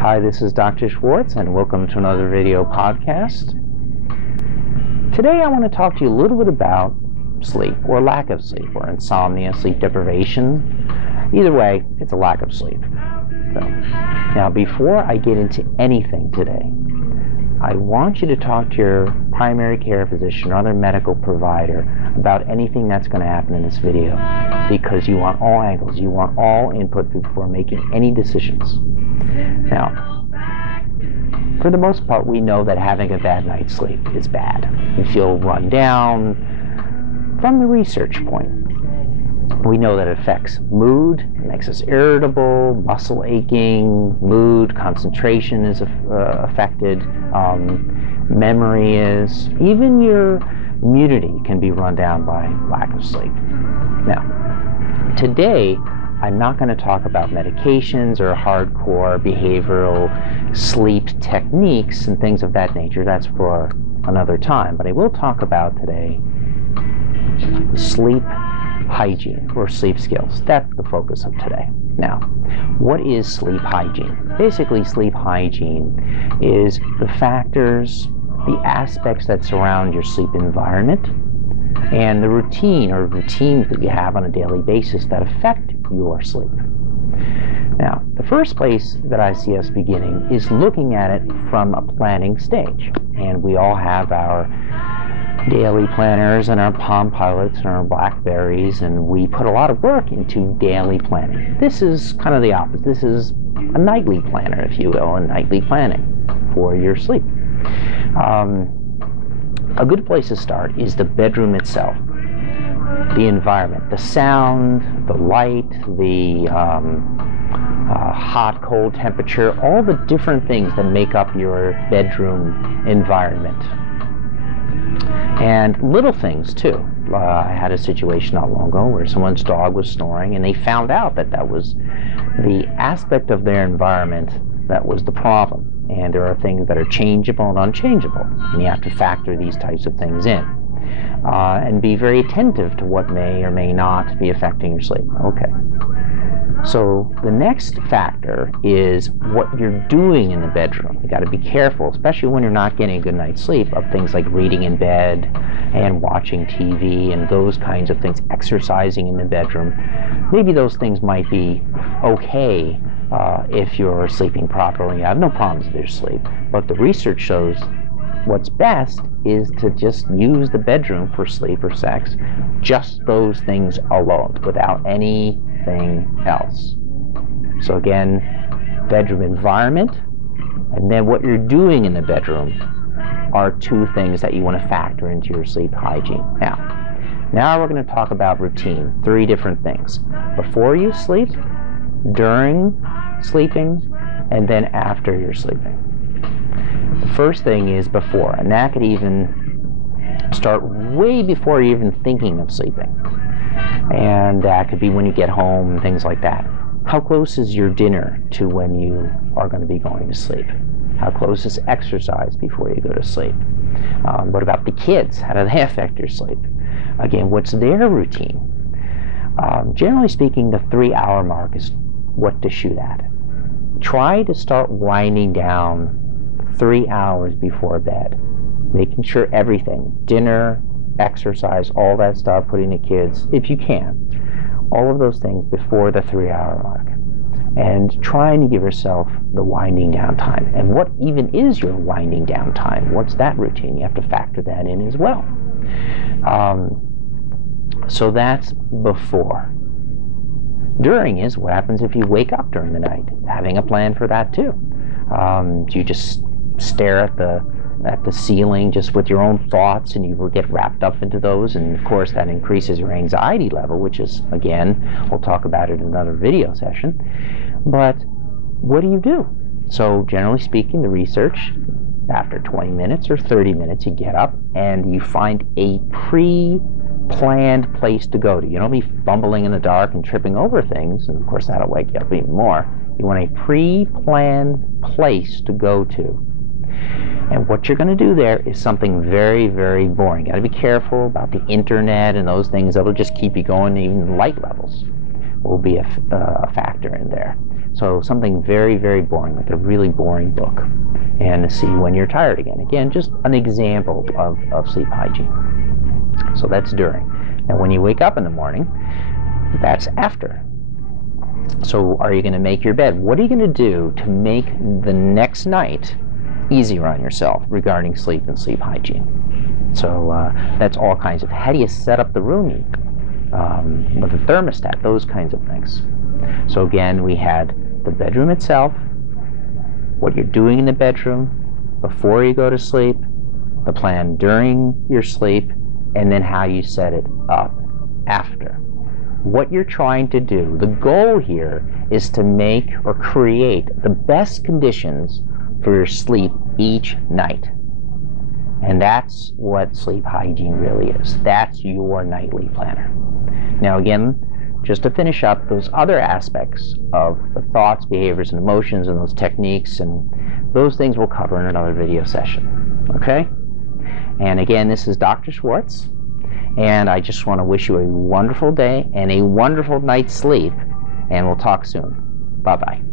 Hi, this is Dr. Schwartz, and welcome to another video podcast. Today I want to talk to you a little bit about sleep, or lack of sleep, or insomnia, sleep deprivation. Either way, it's a lack of sleep. So, now before I get into anything today, I want you to talk to your primary care physician or other medical provider about anything that's going to happen in this video, because you want all angles, you want all input before making any decisions. Now, for the most part, we know that having a bad night's sleep is bad. You feel run down. From the research point, we know that it affects mood, it makes us irritable, muscle aching, mood, concentration is affected, memory is, even your immunity can be run down by lack of sleep. Now, today, I'm not going to talk about medications or hardcore behavioral sleep techniques and things of that nature. That's for another time. But I will talk about today sleep hygiene or sleep skills. That's the focus of today. Now, what is sleep hygiene? Basically, sleep hygiene is the factors, the aspects that surround your sleep environment, and the routine or routines that you have on a daily basis that affect your sleep. Now, the first place that I see us beginning is looking at it from a planning stage. And we all have our daily planners and our Palm Pilots and our Blackberries, and we put a lot of work into daily planning. This is kind of the opposite. This is a nightly planner, if you will, a nightly planning for your sleep. A good place to start is the bedroom itself, the environment, the sound, the light, the hot, cold temperature, all the different things that make up your bedroom environment. And little things too. I had a situation not long ago where someone's dog was snoring, and they found out that that was the aspect of their environment that was the problem. And there are things that are changeable and unchangeable, and you have to factor these types of things in. And be very attentive to what may or may not be affecting your sleep. Okay. So the next factor is what you're doing in the bedroom. You got to be careful, especially when you're not getting a good night's sleep, of things like reading in bed and watching TV and those kinds of things, exercising in the bedroom. Maybe those things might be okay if you're sleeping properly. You have no problems with your sleep. But the research shows what's best is to just use the bedroom for sleep or sex, just those things alone, without anything else. So again, bedroom environment, and then what you're doing in the bedroom are two things that you want to factor into your sleep hygiene. Now we're going to talk about routine, 3 different things. Before you sleep, during sleeping, and then after you're sleeping. The first thing is before, and that could even start way before you're even thinking of sleeping. And that could be when you get home and things like that. How close is your dinner to when you are going to be going to sleep? How close is exercise before you go to sleep? What about the kids? How do they affect your sleep? Again, what's their routine? Generally speaking, the 3-hour mark is what to shoot at. Try to start winding down 3 hours before bed, making sure everything, dinner, exercise, all that stuff, putting the kids, if you can, all of those things before the 3-hour mark, and trying to give yourself the winding down time. And what even is your winding down time? What's that routine? You have to factor that in as well. So that's before. During is what happens if you wake up during the night, having a plan for that too. Do you just stare at the ceiling just with your own thoughts, and you will get wrapped up into those, and of course that increases your anxiety level, which is, again, we'll talk about it in another video session. But what do? So generally speaking, the research, after 20 minutes or 30 minutes, you get up and you find a pre-planned place to go to. You don't be fumbling in the dark and tripping over things, and of course that'll wake you up even more. You want a pre-planned place to go to. And what you're going to do there is something very, very boring. You got to be careful about the internet and those things. That'll just keep you going. Even light levels will be a factor in there. So something very, very boring, like a really boring book. And to see when you're tired again. Again, just an example of sleep hygiene. So that's during. Now when you wake up in the morning, that's after. So are you going to make your bed? What are you going to do to make the next night easier on yourself regarding sleep and sleep hygiene? So that's all kinds of, how do you set up the room with a thermostat, those kinds of things. So again, we had the bedroom itself, what you're doing in the bedroom before you go to sleep, the plan during your sleep, and then how you set it up after. What you're trying to do, the goal here is to make or create the best conditions for your sleep each night. And that's what sleep hygiene really is. That's your nightly planner. Now again, just to finish up, those other aspects of the thoughts, behaviors, and emotions, and those techniques, and those things we'll cover in another video session. Okay? And again, this is Dr. Schwartz, and I just want to wish you a wonderful day and a wonderful night's sleep, and we'll talk soon. Bye-bye.